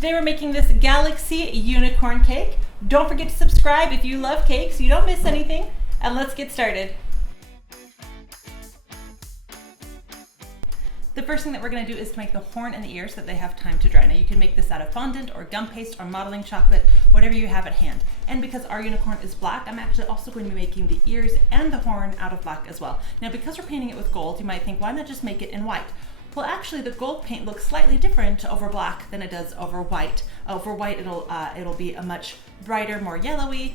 Today we're making this Galaxy Unicorn Cake. Don't forget to subscribe if you love cakes so you don't miss anything. And let's get started. The first thing that we're going to do is to make the horn and the ears so that they have time to dry. Now you can make this out of fondant or gum paste or modeling chocolate, whatever you have at hand. And because our unicorn is black, I'm actually also going to be making the ears and the horn out of black as well. Now because we're painting it with gold, you might think, why not just make it in white? Well, actually the gold paint looks slightly different over black than it does over white. Over white it'll be a much brighter, more yellowy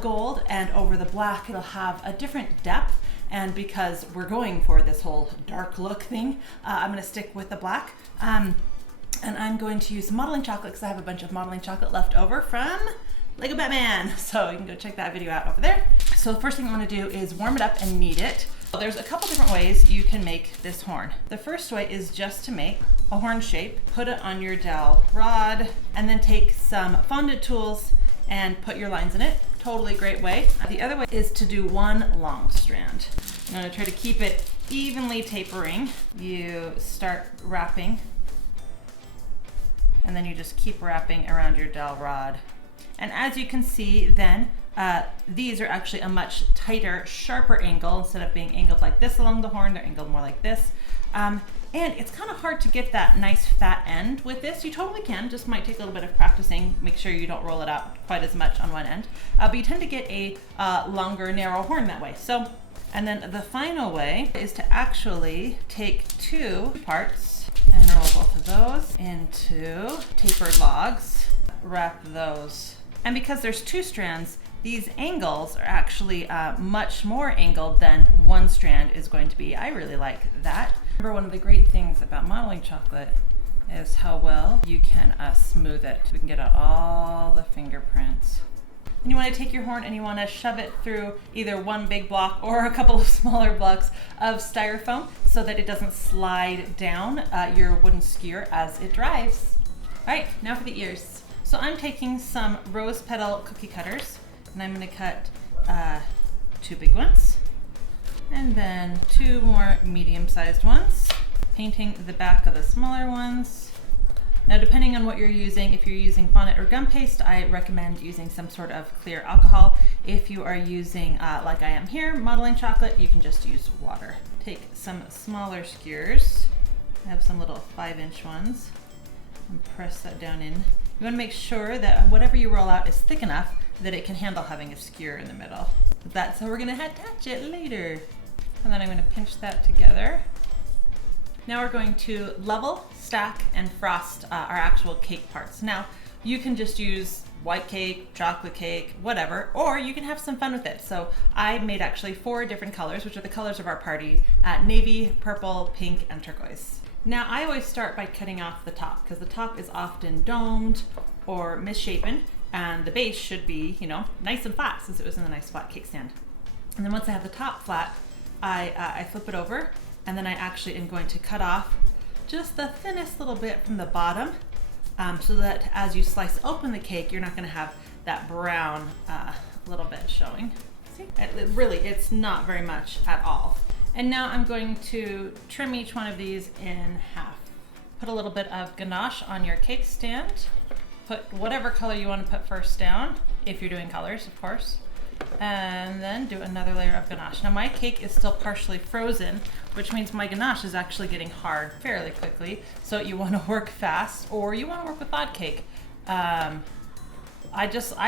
gold, and over the black it'll have a different depth. And because we're going for this whole dark look thing, I'm going to stick with the black. And I'm going to use modeling chocolate because I have a bunch of modeling chocolate left over from Lego Batman. So you can go check that video out over there. So the first thing I want to do is warm it up and knead it. Well, there's a couple different ways you can make this horn. The first way is just to make a horn shape, put it on your dowel rod, and then take some fondant tools and put your lines in it. Totally great way. The other way is to do one long strand. I'm going to try to keep it evenly tapering. You start wrapping, and then you just keep wrapping around your dowel rod. And as you can see then, these are actually a much tighter, sharper angle. Instead of being angled like this along the horn, they're angled more like this. And it's kind of hard to get that nice fat end with this. You totally can, just might take a little bit of practicing. Make sure you don't roll it out quite as much on one end. But you tend to get a longer, narrow horn that way. So, and then the final way is to actually take two parts and roll both of those into tapered logs, wrap those. And because there's two strands, these angles are actually much more angled than one strand is going to be. I really like that. Remember, one of the great things about modeling chocolate is how well you can smooth it. We can get out all the fingerprints. And you want to take your horn and you want to shove it through either one big block or a couple of smaller blocks of styrofoam so that it doesn't slide down your wooden skewer as it dries. All right, now for the ears. So I'm taking some rose petal cookie cutters and I'm going to cut two big ones. And then two more medium-sized ones, painting the back of the smaller ones. Now, depending on what you're using, if you're using fondant or gum paste, I recommend using some sort of clear alcohol. If you are using, like I am here, modeling chocolate, you can just use water. Take some smaller skewers. I have some little 5-inch ones, and press that down in. You want to make sure that whatever you roll out is thick enough that it can handle having a skewer in the middle. That's how we're going to attach it later. And then I'm going to pinch that together. Now we're going to level, stack, and frost our actual cake parts. Now you can just use white cake, chocolate cake, whatever, or you can have some fun with it. So I made actually 4 different colors, which are the colors of our party: navy, purple, pink, and turquoise. Now I always start by cutting off the top because the top is often domed or misshapen, and the base should be, you know, nice and flat since it was in a nice flat cake stand. And then once I have the top flat, I flip it over, and then I actually am going to cut off just the thinnest little bit from the bottom so that as you slice open the cake, you're not going to have that brown little bit showing. See? It's not very much at all. And now I'm going to trim each one of these in half. Put a little bit of ganache on your cake stand. Put whatever color you want to put first down, if you're doing colors, of course. And then do another layer of ganache. Now my cake is still partially frozen, which means my ganache is actually getting hard fairly quickly. So you want to work fast, or you want to work with odd cake. I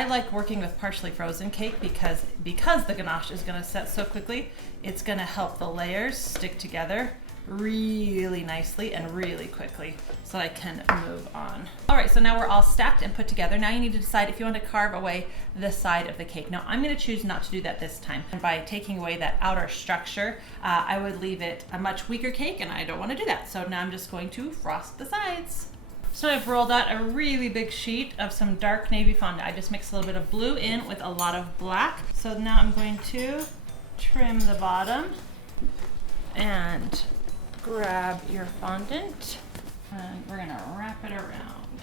like working with partially frozen cake because the ganache is going to set so quickly. It's going to help the layers stick together really nicely and really quickly so I can move on. All right, so now we're all stacked and put together. Now you need to decide if you want to carve away the side of the cake. Now I'm going to choose not to do that this time. And by taking away that outer structure, I would leave it a much weaker cake, and I don't want to do that. So now I'm just going to frost the sides. So I've rolled out a really big sheet of some dark navy fondant. I just mixed a little bit of blue in with a lot of black. So now I'm going to trim the bottom and grab your fondant, and we're gonna wrap it around.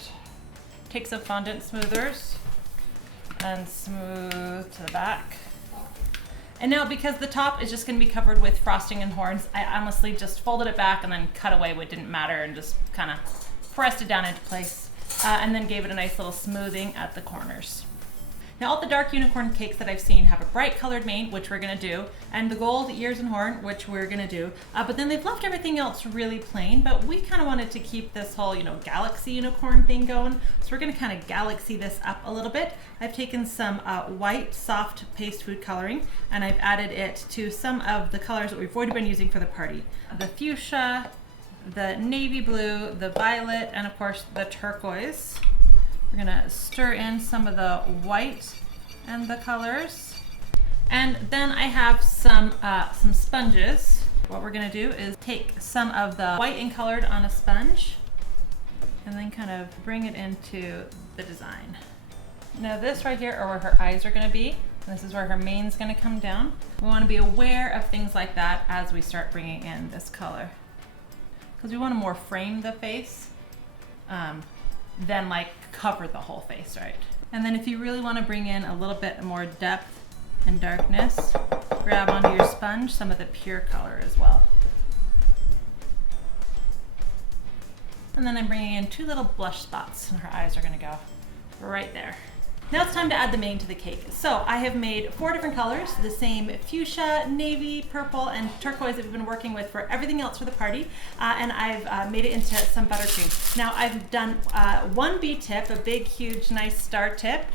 Take some fondant smoothers and smooth to the back. And now because the top is just gonna be covered with frosting and horns, I honestly just folded it back and then cut away what didn't matter and just kind of pressed it down into place. and then gave it a nice little smoothing at the corners. Now all the dark unicorn cakes that I've seen have a bright colored mane, which we're gonna do, and the gold ears and horn, which we're gonna do, but then they've left everything else really plain, but we kind of wanted to keep this whole, galaxy unicorn thing going, so we're gonna kind of galaxy this up a little bit. I've taken some white soft paste food coloring, and I've added it to some of the colors that we've already been using for the party. The fuchsia, the navy blue, the violet, and of course the turquoise. We're gonna stir in some of the white and the colors. And then I have some sponges. What we're gonna do is take some of the white and colored on a sponge and then kind of bring it into the design. Now this right here are where her eyes are gonna be. And this is where her mane's gonna come down. We wanna be aware of things like that as we start bringing in this color. Because we wanna more frame the face than like cover the whole face, right? And then if you really want to bring in a little bit more depth and darkness, grab onto your sponge some of the pure color as well. And then I'm bringing in 2 little blush spots, and her eyes are going to go right there. Now it's time to add the mane to the cake. So I have made 4 different colors, the same fuchsia, navy, purple, and turquoise that we've been working with for everything else for the party. And I've made it into some buttercream. Now I've done 1 bead tip, a big, huge, nice star tip.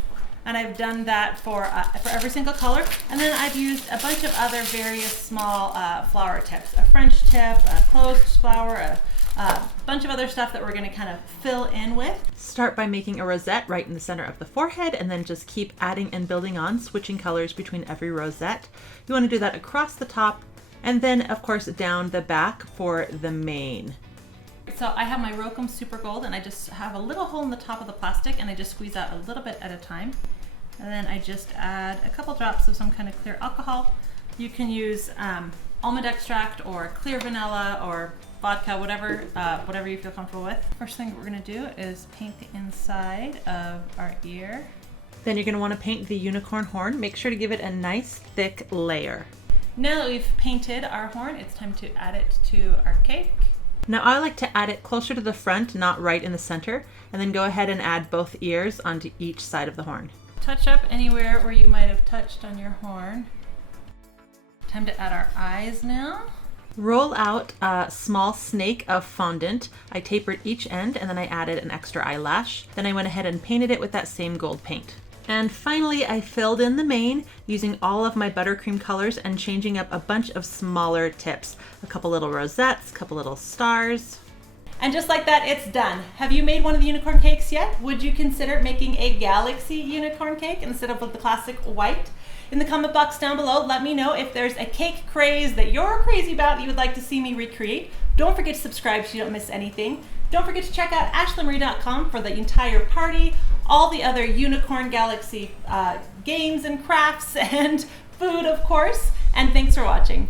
And I've done that for every single color. And then I've used a bunch of other various small flower tips, a French tip, a closed flower, a bunch of other stuff that we're going to kind of fill in with. Start by making a rosette right in the center of the forehead, and then just keep adding and building on, switching colors between every rosette. You want to do that across the top, and then of course down the back for the mane. So I have my Rokum Super Gold, and I just have a little hole in the top of the plastic, and I just squeeze out a little bit at a time. And then I just add a couple drops of some kind of clear alcohol. You can use almond extract or clear vanilla or vodka, whatever you feel comfortable with. First thing we're gonna do is paint the inside of our ear. Then you're gonna wanna paint the unicorn horn. Make sure to give it a nice thick layer. Now that we've painted our horn, it's time to add it to our cake. Now I like to add it closer to the front, not right in the center, and then go ahead and add both ears onto each side of the horn. Touch up anywhere where you might have touched on your horn. Time to add our eyes now. Roll out a small snake of fondant. I tapered each end, and then I added an extra eyelash. Then I went ahead and painted it with that same gold paint. And finally, I filled in the mane using all of my buttercream colors and changing up a bunch of smaller tips. A couple little rosettes, a couple little stars. And just like that, it's done. Have you made one of the unicorn cakes yet? Would you consider making a galaxy unicorn cake instead of with the classic white? In the comment box down below, let me know if there's a cake craze that you're crazy about that you would like to see me recreate. Don't forget to subscribe so you don't miss anything. Don't forget to check out ASHLEEMARIE.com for the entire party, all the other Unicorn Galaxy games and crafts and food, of course. And thanks for watching.